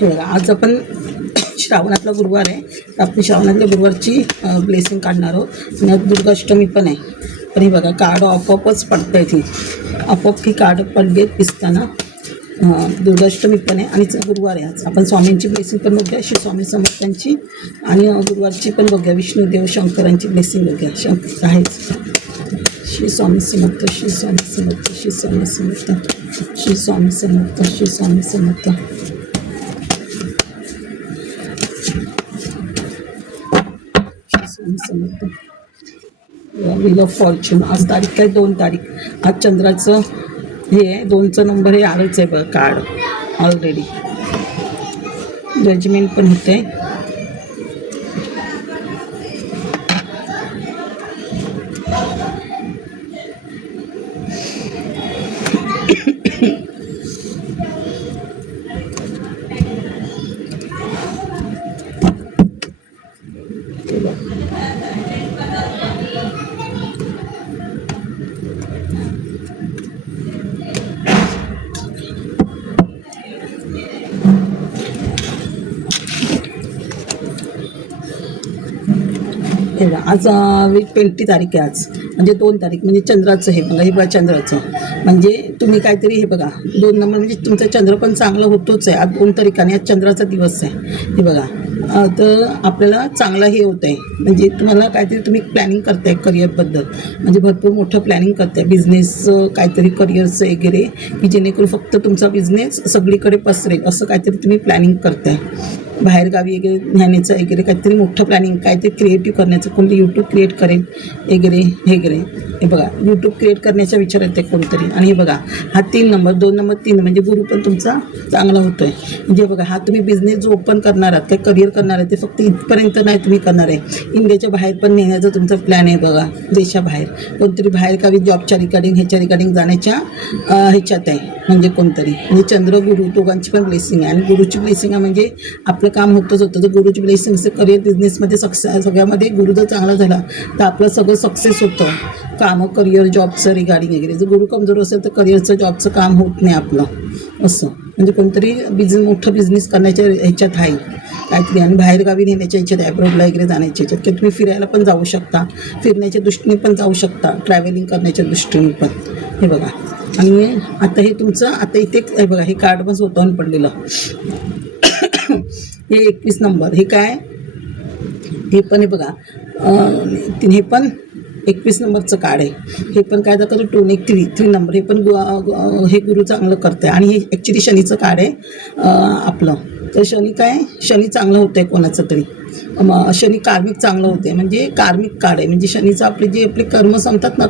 हे बघा, आज आपण श्रावणातला गुरुवार आहे, तर आपण श्रावणातल्या गुरुवारची ब्लेसिंग काढणार आहोत. आणि आज दुर्गाष्टमी पण आहे. पण हे बघा, कार्ड आपोआपच पडत आहे. ती आपोआप ही कार्ड पडली आहेत दिसताना. दुर्गाष्टमी पण आहे आणि गुरुवार आहे. आज आपण स्वामींची ब्लेसिंग पण बघूया, श्री स्वामी समर्थांची, आणि गुरुवारची पण बघूया, विष्णुदेव शंकरांची ब्लेसिंग बघूया. शंकर आहेच. Shri Swami Samarth, Shri Swami Samarth, Shri Swami Samarth, Shri Swami Samarth, Shri Swami Samarth. Samarth. Wheel of fortune. आज तारीख काय, 2 तारीख. आज चंद्राचं हे आहे, 2चा नंबर हे आलंच आहे बघा कार्ड ऑलरेडी. जजमेंट पण होते. आज 20 तारीख आहे. आज म्हणजे 2 तारीख म्हणजे चंद्राचं हे बघा, हे बघा चंद्राचं. म्हणजे तुम्ही काहीतरी हे बघा 2 नंबर म्हणजे तुमचं चंद्र पण चांगलं होतोच आहे. आज 2 तारीख आणि आज चंद्राचा दिवस आहे. हे बघा, तर आपल्याला चांगला हे होतं आहे. म्हणजे तुम्हाला काहीतरी तुम्ही प्लॅनिंग करताय करिअरबद्दल, म्हणजे भरपूर मोठं प्लॅनिंग करताय बिझनेसचं, काहीतरी करिअरचं वगैरे, की जेणेकरून फक्त तुमचा बिझनेस सगळीकडे पसरेल असं काहीतरी तुम्ही प्लॅनिंग करताय. बाहेरगावी वगैरे न्याण्याचं वगैरे काहीतरी मोठं प्लॅनिंग, काहीतरी क्रिएटिव्ह करण्याचं. कोणी यूट्यूब क्रिएट करेल वगैरे वगैरे. हे बघा, यूट्यूब क्रिएट करण्याचा विचार येते कोणतरी. आणि हे बघा, हा 3 नंबर, 2 नंबर 3 म्हणजे गुरु पण तुमचा चांगला होतो आहे. म्हणजे बघा, हा तुम्ही बिझनेस जो ओपन करणार आहात, काही करिअर करणार आहे, ते फक्त इथपर्यंत नाही तुम्ही करणार आहे, इंडियाच्या बाहेर पण नेण्याचा तुमचा प्लॅन आहे बघा. देशाबाहेर कोणतरी बाहेरगावी जॉबच्या रिगार्डिंग ह्याच्या रिगार्डिंग जाण्याच्या ह्याच्यात आहे. म्हणजे कोणतरी म्हणजे चंद्र गुरु दोघांची पण ब्लेसिंग आहे. आणि गुरुची ब्लेसिंग आहे म्हणजे आपलं काम होतंच होतं. तर गुरुची ब्लेसिंग असं करिअर बिझनेसमध्ये सगळ्यामध्ये गुरु जर चांगला झाला तर आपलं सगळं सक्सेस होतं. कामं, करिअर, जॉबचं रिगार्डिंग वगैरे. जर गुरु कमजोर असेल तर करिअरचं, जॉबचं काम होत नाही आपलं असं. म्हणजे कोणतरी मोठं बिझनेस करण्याच्या ह्याच्यात आहे काहीतरी, आणि बाहेरगावी नेण्याच्या ह्याच्यात, ॲब्रॉडला वगैरे जाण्याच्या ह्याच्यात, की तुम्ही फिरायला पण जाऊ शकता, फिरण्याच्या दृष्टीने पण जाऊ शकता, ट्रॅव्हलिंग करण्याच्या दृष्टीने पण. हे बघा, आणि आता हे तुमचं, आता इथे हे बघा, हे कार्ड पण स्वतःहून पडलेलं. हे 21 नंबर, हे काय, हे पण हे बघा, हे पण 21 नंबरचं कार्ड आहे. हे पण काय दाखवतं, 2 1 3 नंबर. हे पण हे गुरु चांगलं करतं आहे. आणि हे ॲक्च्युली शनीचं कार्ड आहे आपलं. तर शनी काय, शनी चांगलं होतं आहे कोणाचं तरी. शनी कार्मिक चांगलं होते, म्हणजे कार्मिक कार्ड आहे. म्हणजे शनीचं आपले कर्म संपतात ना,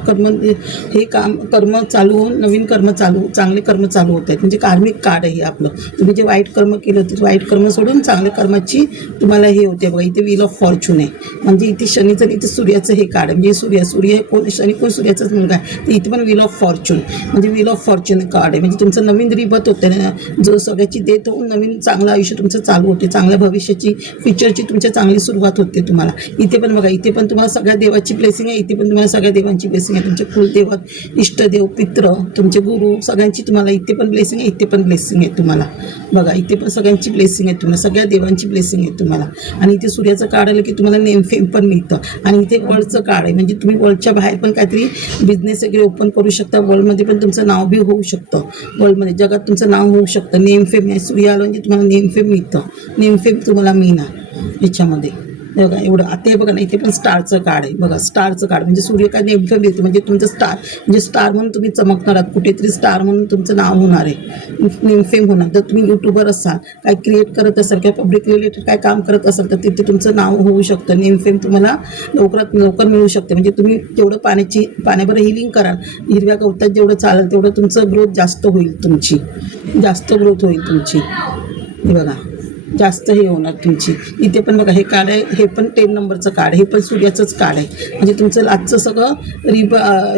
हे कर्म चालू होऊन नवीन कर्म चांगले कर्म चालू होत आहेत. म्हणजे कार्मिक कार्ड आहे हे आपलं. तुम्ही जे वाईट कर्म केलं ते वाईट कर्म सोडून चांगल्या कर्माची तुम्हाला हे होते बघा. इथे व्हील ऑफ फॉर्च्यून आहे. म्हणजे इथे शनीचं आणि इथे सूर्याचं हे कार्ड आहे. म्हणजे सूर्य कोण, शनी कोण, सूर्याचाच मुलगा आहे. तर इथे पण व्हील ऑफ फॉर्च्यून, म्हणजे व्हील ऑफ फॉर्च्यून कार्ड आहे. म्हणजे तुमचं नवीन रिबर्थ होतं ना, जो सगळ्याची डेथ होऊन नवीन चांगलं आयुष्य तुमचं चालू होते. चांगल्या भविष्याची, फ्युचरची तुमच्या चांगली सुरुवात होते तुम्हाला. इथे पण बघा, इथे पण तुम्हाला सगळ्या देवाची ब्लेसिंग आहे. इथे पण तुम्हाला सगळ्या देवांची ब्लेसिंग आहे. तुमचे कुलदेवत, इष्टदेव, पित्र, तुमचे गुरु सगळ्यांची तुम्हाला इथे पण ब्लेसिंग आहे, इथे पण ब्लेसिंग आहे तुम्हाला. बघा, इथे पण सगळ्यांची ब्लेसिंग आहे तुम्हाला, सगळ्या देवांची ब्लेसिंग आहे तुम्हाला. आणि इथे सूर्याचं कार्ड आलं की तुम्हाला नेम फेम पण मिळतं. आणि इथे वर्ल्डचं कार्ड आहे. म्हणजे तुम्ही वर्ल्डच्या बाहेर पण काहीतरी बिझनेस वगैरे ओपन करू शकता. वर्ल्डमध्ये पण तुमचं नाव बी होऊ शकतं. वर्ल्डमध्ये, जगात तुमचं नाव होऊ शकतं. नेम फेम आहे. सूर्य आलं म्हणजे तुम्हाला नेम फेम मिळतं. नेम फेम तुम्हाला मिळणार याच्यामध्ये. बघा, एवढं. आता हे बघा ना, इथे पण स्टारचं कार्ड आहे बघा. स्टारचं कार्ड म्हणजे सूर्य काय नेमफेम देते, म्हणजे तुमचं स्टार, म्हणजे स्टार म्हणून तुम्ही चमकणार आहात. कुठेतरी स्टार म्हणून तुमचं नाव होणार आहे, नेमफेम होणार. जर तुम्ही यूट्यूबर असाल, काय क्रिएट करत असाल, काय पब्लिक रिलेटेड काय काम करत असाल, तर तिथे तुमचं नाव होऊ शकतं. नेमफेम तुम्हाला लवकरात लवकर मिळू शकते. म्हणजे तुम्ही जेवढं पाण्यावर हिलिंग कराल, हिरव्या गवतात जेवढं चालेल तेवढं तुमचं ग्रोथ जास्त होईल, तुमची जास्त ग्रोथ होईल तुमची. हे बघा, जास्त हे होणार तुमची. इथे पण बघा, हे कार्ड आहे. हे पण 10 नंबरचं कार्ड आहे. हे पण सूर्याचंच कार्ड आहे. म्हणजे तुमचं आजचं सगळं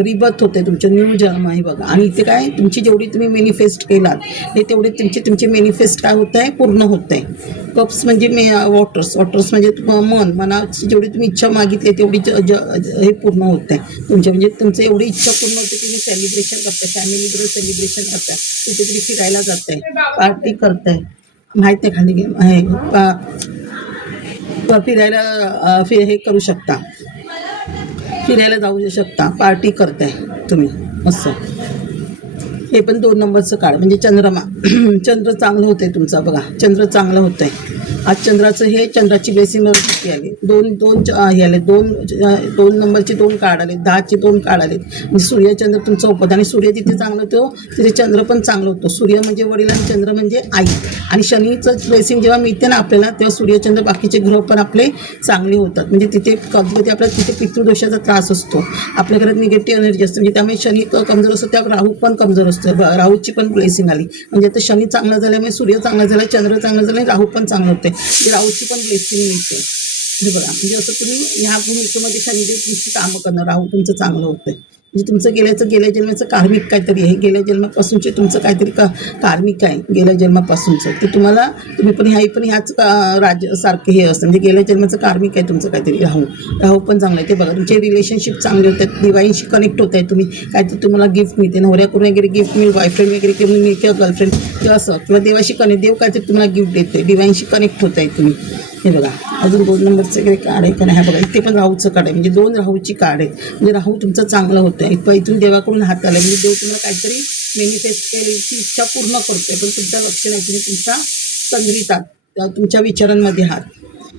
रिबर्थ होतं आहे, तुमचं न्यू जन्म आहे बघा. आणि इथे काय, तुमची जेवढी तुम्ही मॅनिफेस्ट केलात हे तेवढे तुमचे मॅनिफेस्ट काय होत आहे, पूर्ण होत आहे. कप्स म्हणजे वॉटर्स म्हणजे मनाची जेवढी तुम्ही इच्छा मागितली तेवढी हे पूर्ण होत आहे तुमच्या. म्हणजे तुमचं एवढी इच्छा पूर्ण होते, तुम्ही सेलिब्रेशन करताय, फॅमिली बरोबर सेलिब्रेशन करताय, कुठेतरी फिरायला जाताय, पार्टी करताय. माहीत नाही खाली गेम आहे फिरायला हे करू शकता, फिरायला जाऊ शकता, पार्टी करताय तुम्ही असं. हे पण 2 नंबरचं कार्ड म्हणजे चंद्रमा. चंद्र चांगलं होतंय तुमचा बघा, चंद्र चांगलं होतंय आज. चंद्राचं हे चंद्राची ब्लेसिंग किती आली, हे आले 2 नंबरचे 2 कार्ड आले, 10चे 2 कार्ड आले. म्हणजे सूर्यचंद्र तुमचा उपद, आणि सूर्य जिथे चांगलं होतो तिथे चंद्र पण चांगलं होतं. सूर्य म्हणजे वडील आणि चंद्र म्हणजे आई. आणि शनीचं ब्लेसिंग जेव्हा मिळते ना आपल्याला, तेव्हा सूर्यचंद्र बाकीचे ग्रह पण आपले चांगले होतात. म्हणजे तिथे कधी आपल्याला तिथे पितृदोषाचा त्रास असतो, आपल्या घरात निगेटिव्ह एनर्जी असते, म्हणजे त्यामुळे शनी कमजोर असतो, त्या राहू पण कमजोर असतो. राहूची पण ब्लेसिंग आली, म्हणजे आता शनी चांगला झाल्यामुळे सूर्य चांगला झाला, चंद्र चांगला झाला, राहू पण चांगलं होते, म्हणजे राहूची पण ब्लेसिंग मिळते. हे बघा, म्हणजे असं तुम्ही ह्या भूमिकेमध्ये शनिदेव तुमची कामं करणार, राहू तुमचं चांगलं होतं. म्हणजे तुमचं गेल्या जन्माचं कार्मिक काहीतरी आहे, गेल्या जन्मापासूनचे तुमचं काहीतरी कार्मिक आहे गेल्या जन्मापासूनचं, ते तुम्ही पण ह्याच सारखे हे असतं, म्हणजे गेल्या जन्माचं कार्मिक आहे तुमचं काहीतरी. राहू पण चांगलं आहे. ते बघा तुमचे रिलेशनशिप चांगले होतात, डिवाईनशी कनेक्ट होत आहे तुम्ही, काहीतरी तुम्हाला गिफ्ट मिळते, नवऱ्याकडून वगैरे गिफ्ट मिळेल, बॉयफ्रेंड वगैरे किंवा गर्लफ्रेंड किंवा असं, किंवा देवाशी देव काहीतरी तुम्हाला गिफ्ट देते, डिवाईनशी कनेक्ट होत आहे तुम्ही. हे बघा अजून 2 नंबरचं वगैरे कार्ड आहे का नाही, बघा इथे पण राहूचं कार्ड आहे, म्हणजे 2 राहूची कार्ड आहेत. म्हणजे राहू तुमचं चांगलं होतं आहे, इथून देवाकडून हात आला, म्हणजे देव तुम्हाला काहीतरी मॅनिफेस्ट केली इच्छा पूर्ण करतोय, पण तुमचं लक्ष नाही, तुम्ही तुमचा संग्रहितात तुमच्या विचारांमध्ये आहात.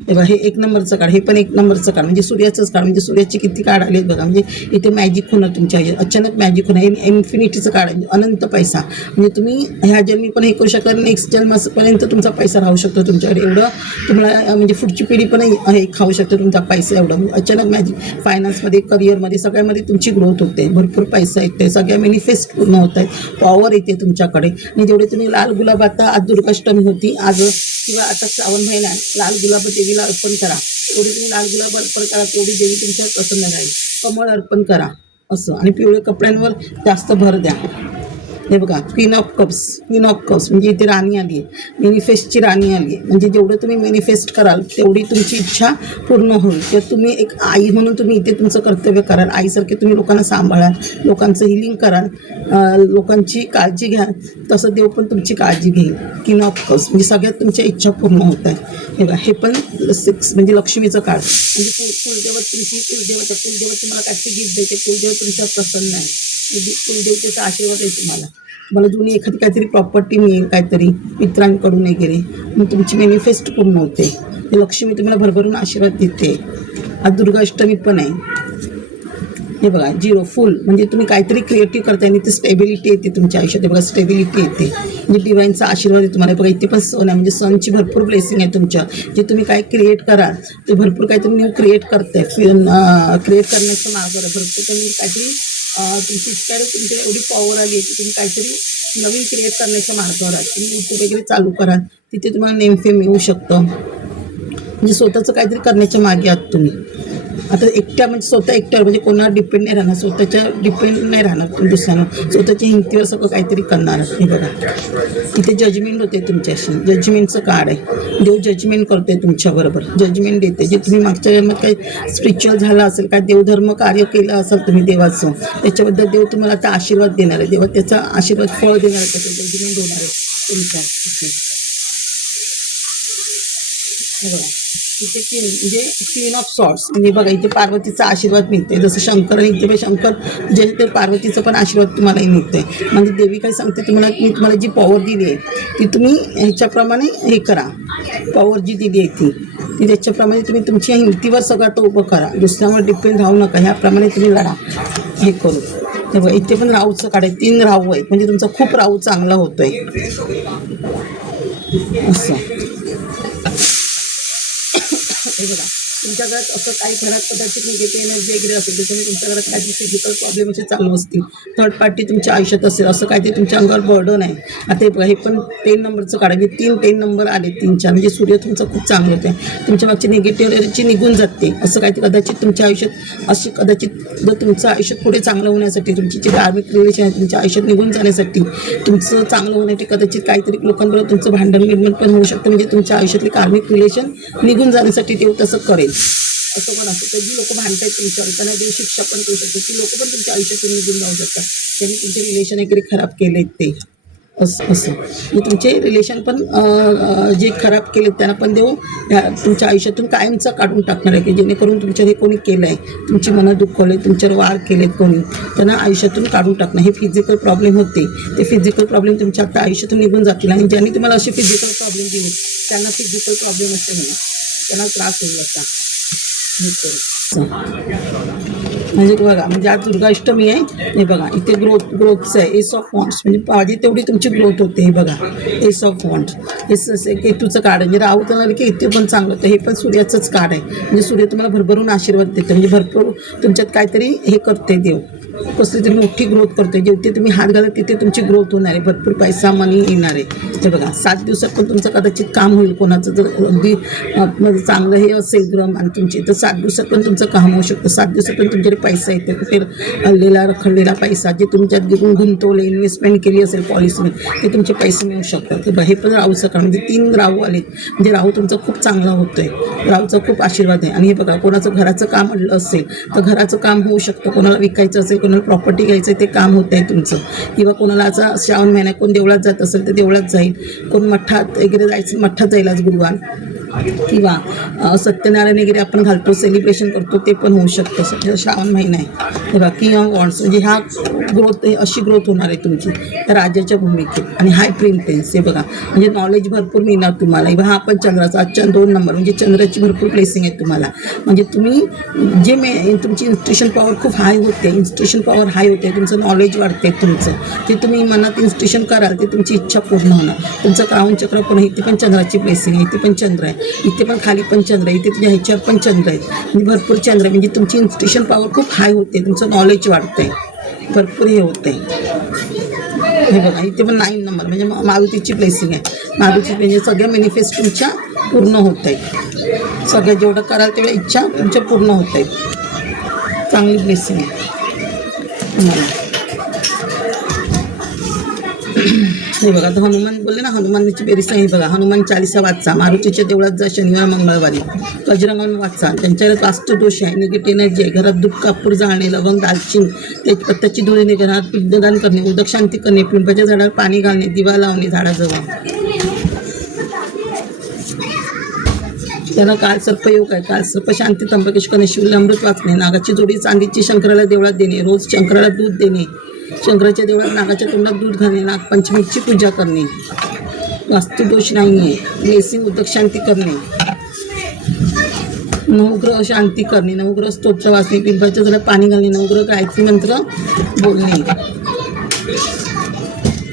तेव्हा हे 1 नंबरचं कार्ड, हे पण 1 नंबरचं कार्ड, म्हणजे सूर्याचंच कार्ड, म्हणजे सूर्याचे किती कार्ड आले बघा. म्हणजे इथे मॅजिक होणार तुमच्या ह्याच्यात, अचानक मॅजिक होणार. इन्फिनिटीचं कार्ड आहे, म्हणजे अनंत पैसा. म्हणजे तुम्ही ह्या जन्मी पण हे करू शकता, नेक्स्ट जन्मापर्यंत तुमचा पैसा राहू शकतो तुमच्याकडे, एवढं तुम्हाला म्हणजे पुढची पिढी पण हे खाऊ शकते तुमचा पैसा एवढं. म्हणजे अचानक मॅजिक, फायनान्समध्ये, करिअरमध्ये, सगळ्यामध्ये तुमची ग्रोथ होते, भरपूर पैसा येते, सगळ्या मॅनिफेस्ट पूर्ण होत आहेत, पॉवर येते तुमच्याकडे. आणि जेवढे तुम्ही लाल गुलाब, आता आज दुर्गाष्टमी होती आज, किंवा आता श्रावण महिना, लाल गुलाब देवीला अर्पण करा, तेवढी तुम्ही लाल गुलाब अर्पण करा, तेवढी देवी तुमच्या प्रसन्न राहील. कमळ अर्पण करा असं, आणि पिवळ्या कपड्यांवर जास्त भर द्या. हे बघा क्वीन ऑफ कप्स म्हणजे इथे राणी आली आहे, मॅनिफेस्टची राणी आली आहे. म्हणजे जेवढं तुम्ही मॅनिफेस्ट कराल तेवढी तुमची इच्छा पूर्ण होईल. तर तुम्ही एक आई म्हणून तुम्ही इथे तुमचं कर्तव्य कराल, आईसारखे तुम्ही लोकांना सांभाळाल, लोकांचं हिलिंग कराल, लोकांची काळजी घ्या, तसं देव पण तुमची काळजी घेईल. क्वीन ऑफ कप्स म्हणजे सगळ्यात तुमच्या इच्छा पूर्ण होत आहे. हे बघा हे पण 6 म्हणजे लक्ष्मीचं कार्ड, म्हणजे कुलदेवत तुम्हाला काहीतरी गिफ्ट देते, कुलदेव तुमच्या प्रसन्न आहे, कुलदेवतेचा आशीर्वाद आहे तुम्हाला जुनी एखादी काहीतरी प्रॉपर्टी मिळेल, काहीतरी मित्रांकडून वगैरे, मग तुमची मॅनिफेस्ट पूर्ण होते. लक्ष्मी तुम्हाला भरभरून आशीर्वाद देते. आज दुर्गाष्टमी पण आहे. हे बघा 0 फुल म्हणजे तुम्ही काहीतरी क्रिएटिव्ह करताय आणि ते स्टेबिलिटी येते तुमच्या आयुष्यात. बघा स्टेबिलिटी येते, म्हणजे डिवाईनचा आशीर्वाद आहे तुम्हाला. बघा इथे पण सण आहे, म्हणजे सणची भरपूर ब्लेसिंग आहे तुमच्या. जे तुम्ही काय क्रिएट कराल ते भरपूर काहीतरी न्यू क्रिएट करताय, क्रिएट करण्याचं मार्ग आहे भरपूर. तुम्ही काहीतरी तुमची इतक्या तुमच्या एवढी पॉवर आली आहे की तुम्ही काहीतरी नवीन क्रिएट करण्याच्या मार्गावर आहात. तुम्ही यूट्यूब वगैरे चालू करा, तिथे तुम्हाला नेमफेम मिळू शकतं. म्हणजे स्वतःचं काहीतरी करण्याच्या मागे आहात तुम्ही. आता एकट्या म्हणजे स्वतः एकट्यावर म्हणजे कोणावर डिपेंड नाही राहणार, स्वतःच्या डिपेंड नाही राहणार तुम्ही दुसऱ्यांवर, स्वतःच्या हिमतीवर सगळं काहीतरी करणार. हे बघा इथे जजमेंट होते तुमच्याशी, जजमेंटचं कार्ड आहे. देव जजमेंट करतोय तुमच्याबरोबर, जजमेंट देते. जे तुम्ही मागच्या जन्मात काही स्पिरिच्युअल झालं असेल, काय देवधर्म कार्य केलं असेल तुम्ही देवाचं, त्याच्याबद्दल देव तुम्हाला आता आशीर्वाद देणार आहे. देवा त्याचा आशीर्वाद फळ देणार आहे, त्याचं जजमेंट होणार आहे तुमच्या. हे बघा इथे म्हणजे क्वीन ऑफ सॉर्ट्स म्हणजे बघा इथे पार्वतीचा आशीर्वाद मिळते. जसं शंकर आणि इथे शंकर जे ते पार्वतीचा पण आशीर्वाद तुम्हालाही मिळते. म्हणजे देवी काय सांगते तुम्हाला, मी तुम्हाला जी पॉवर दिली आहे ती तुम्ही ह्याच्याप्रमाणे हे करा. पॉवर जी दिली आहे ती त्याच्याप्रमाणे तुम्ही तुमच्या हिमतीवर सगळं तो उभं करा, दुसऱ्यावर डिपेंड राहू नका. ह्याप्रमाणे तुम्ही लढा हे करू. हे बघा इथे पण राहूचं काढ आहे, 3 राहू आहेत. म्हणजे तुमचा खूप राहू चांगला होतोय असं. हे बघा तुमच्या घरात असं काही घरात कदाचित निगेटिव्ह एनर्जी वगैरे असेल, त्याच्यामुळे तुमच्या घरात काही फिजिकल प्रॉब्लेम असे चालू असतील, थर्ड पार्टी तुमच्या आयुष्यात असेल, असं काहीतरी तुमच्या अंगावर बर्डन आहे. आता हे पण 10 नंबरचं काढायचे, 10 नंबर आले 3-4 म्हणजे सूर्य तुमचं खूप चांगलं होते. तुमच्या मागची निगेटिव्ह एनर्जी निघून जाते. असं काहीतरी कदाचित तुमच्या आयुष्यात अशी कदाचित जर तुमचं आयुष्य पुढे चांगलं होण्यासाठी, तुमची जी धार्मिक रिलेशन आहे तुमच्या आयुष्यात निघून जाण्यासाठी, तुमचं चांगलं होण्यासाठी कदाचित काहीतरी लोकांबरोबर तुमचं भांडण निर्माण पण होऊ शकतं. म्हणजे तुमच्या आयुष्यातली कार्मिक रिलेशन निघून जाण्यासाठी देव तसं करेल. असं पण असतं तर जी लोकं भांडतात तुमच्यावर, त्यांना देव शिक्षा पण करू शकतो. ती लोकं पण तुमच्या आयुष्यातून निघून जाऊ शकतात, त्यांनी तुमचे रिलेशन वगैरे खराब केलेत ते. असं म्हणजे तुमचे रिलेशन पण जे खराब केले त्यांना पण देऊ तुमच्या आयुष्यातून कायमचं काढून टाकणार आहे की जेणेकरून तुमच्या हे कोणी केलं आहे, तुमची मनं दुखवले, तुमच्यावर वार केलेत कोणी, त्यांना आयुष्यातून काढून टाकणं. हे फिजिकल प्रॉब्लेम होते, ते फिजिकल प्रॉब्लेम तुमच्या आता आयुष्यातून निघून जातील. आणि ज्यांनी तुम्हाला असे फिजिकल प्रॉब्लेम दिले त्यांना फिजिकल प्रॉब्लेम असे होणार, त्यांना त्रास होईल असा हे करू. म्हणजे बघा, म्हणजे आज दुर्गाष्टमी आहे, हे बघा इथे ग्रोथचं आहे, एस ऑफ वॉन्ड्स, म्हणजे पाहिजे तेवढी तुमची ग्रोथ होते. हे बघा एस ऑफ वॉन्ड्स, हे केतूचं कार्ड आहे. म्हणजे राहू तर की इथे पण चांगलं होतं. हे पण सूर्याचंच कार्ड आहे, म्हणजे सूर्य तुम्हाला भरभरून आशीर्वाद देतो, म्हणजे भरपूर तुमच्यात काहीतरी हे करते देव, कसली तरी मोठी ग्रोथ करते. जेवढे तुम्ही हात घाला तिथे तुमची ग्रोथ होणार आहे, भरपूर पैसा मनी येणार आहे. हे बघा 7 दिवसात पण तुमचं कदाचित काम होईल. कोणाचं जर अगदी चांगलं हे असेल ग्रह आणि तुमची, तर 7 दिवसात पण तुमचं काम होऊ शकतं. 7 दिवसात पण तुमच्याकडे पैसा येते, कुठे हल्लेला रखडलेला पैसा जे तुमच्यात गुंतवले, इन्व्हेस्टमेंट केली असेल पॉलिसीमध्ये, ते तुमचे पैसे मिळू शकतात. तर हे पण राहूचं कारण, म्हणजे 3 राहू आलेत, म्हणजे राहू तुमचा खूप चांगला होतोय, राहूचा खूप आशीर्वाद आहे. आणि हे बघा, कोणाचं घराचं काम असेल तर घराचं काम होऊ शकतं, कोणाला विकायचं असेल, कोणाला प्रॉपर्टी घ्यायचं आहे ते काम होतं आहे तुमचं, किंवा कोणाला आता श्रावण महिन्यात कोण देवळात जात असेल तर देवळात जाईल, कोण मठात वगैरे जायचं मठात जाईल आज गुरुवार, किंवा सत्यनारायण वगैरे आपण घालतो, सेलिब्रेशन करतो, ते पण होऊ शकतं. श्रावण महिना आहे बघा. किंग ऑफ वॉन्ड्स, म्हणजे ह्या ग्रोथ, अशी ग्रोथ होणार आहे तुमची त्या राजाच्या भूमिकेत. आणि हाय प्रिन्टेन्स, हे बघा म्हणजे नॉलेज भरपूर मिळणार तुम्हाला. हा पण चंद्राचा आजच्या 2 नंबर, म्हणजे चंद्राची भरपूर ब्लेसिंग आहे तुम्हाला. म्हणजे तुम्ही जे तुमची इन्स्टिट्यूशन पॉवर खूप हाय होते, इन्स्टिट्यूशन पॉवर हाय होते, तुमचं नॉलेज वाढते, तुमचं जे तुम्ही मनात इन्स्टिट्यूशन कराल ते तुमची इच्छा पूर्ण होणार. तुमचं क्राऊन चक्र पण, इथे पण चंद्राची ब्लेसिंग आहे, इथे पण चंद्र आहे, इथे पण खाली पण चंद्र आहे, इथे तुझ्या ह्याच्यावर पण चंद्र आहेत, म्हणजे भरपूर चंद्र आहे. म्हणजे तुमची इन्स्टिट्यूशन पॉवर खूप हाय होते, तुमचं नॉलेज वाढतंय, भरपूर हे होतं आहे. हे बघा इथे पण 9 नंबर, म्हणजे मारुतीची ब्लेसिंग आहे. मारुती म्हणजे सगळ्या मॅनिफेस्ट तुमच्या पूर्ण होत आहेत, सगळ्या जेवढं कराल तेवढ्या इच्छा तुमच्या पूर्ण होत आहेत. चांगली ब्लेसिंग आहे तुम्हाला. हे बघा, आता हनुमान बोलले ना, हनुमानाची बेरीज आहे बघा. हनुमान 40 वाचा, मारुतीच्या देवळात जा शनिवार मंगळवारी, बजरंग वाचा. त्यांच्यावर वास्तुदोष आहे, निगेटिव्ह एनर्जी आहे, घरात दूध कापूर जाळणे, लवंग दालचिन तेजपत्त्याची धुळी घरात पिंडदान करणे, उदक शांती करणे, पिंपळाच्या झाडावर पाणी घालणे, दिवा लावणे झाडाजवळ. त्याला कालसर्प योग आहे, कालसर्प शांती त्र्यंबकेश करणे, शिवला अमृत वाचणे, नागाची जोडी चांदीची शंकराला देवळात देणे, रोज शंकराला दूध देणे, शंकराच्या देवळात नागाच्या तोंडात दूध घालणे, नागपंचमीची पूजा करणे, वास्तुदोष नाही आहे, ब्लेसिंग उदक शांती करणे, नवग्रह शांती करणे, नवग्रह स्तोत्र वाचणे, पिंपळाच्या झाडात पाणी घालणे, नवग्रह गायत्री मंत्र बोलणे.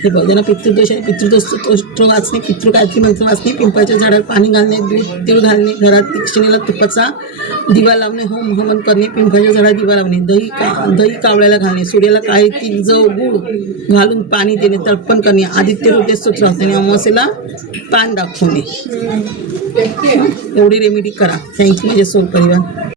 हे बघ, ज्यांना पितृदोष आहे पितृदोष स्तोत्र वाचणे, पितृ गायत्री मंत्र वाचणे, पिंपळाच्या झाडावर पाणी घालणे, दूध तीळ घालणे, घरात दक्षिणेला तुपाचा दिवा लावणे, होम हवन करणे, पिंपळाच्या झाडाला दिवा लावणे, दही कावळ्याला घालणे, सूर्याला काळे तीळ जव गूळ घालून पाणी देणे, तर्पण करणे, आदित्य हृदय स्तोत्र वाचणे, अमावास्येला पान दाखवणे. एवढी रेमेडी करा. थँक्यू माझे सोल परिवार.